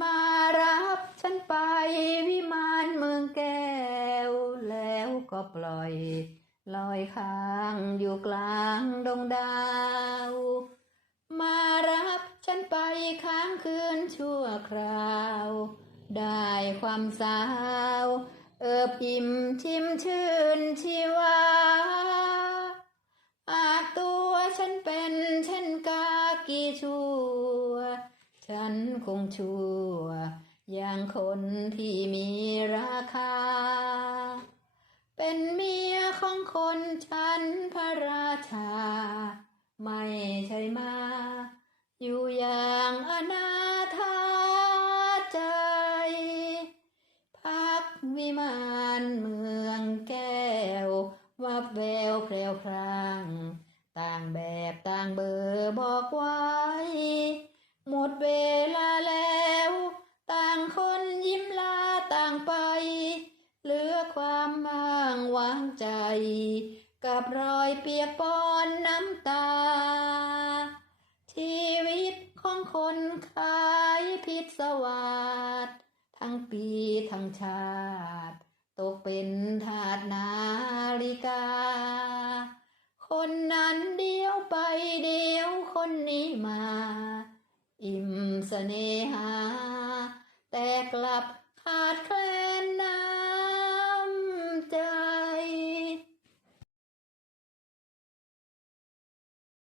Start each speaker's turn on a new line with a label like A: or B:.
A: มารับฉันไปวิมานเมืองแก้ว แล้วก็ปล่อย ลอยค้างอยู่กลางดงดาว มารับฉันไปค้างคืนชั่วคราว ได้ความสาว เอิบอิ่มชิมชื่นชีวา ฉันคงชั่ว อย่างคนที่มีราคา เป็นเมียของคนชั้นพระราชา ไม่ใช่มา อยู่อย่างอนาถาใจ พักวิมานเมืองแก้ว วับแววแพรวพราง ต่างแบบต่างเบอร์บอกว้ห ความม่างวางใจ กับรอยเปียกปอนน้ำตา ชีวิตของคนขายพิศวาสดทั้งปีทั้งชาติ ตกเป็นทาสนาฬิกา คนนั้นเดียวไปเดียวคนนี้มา อิ่มเสน่หา แต่กลับ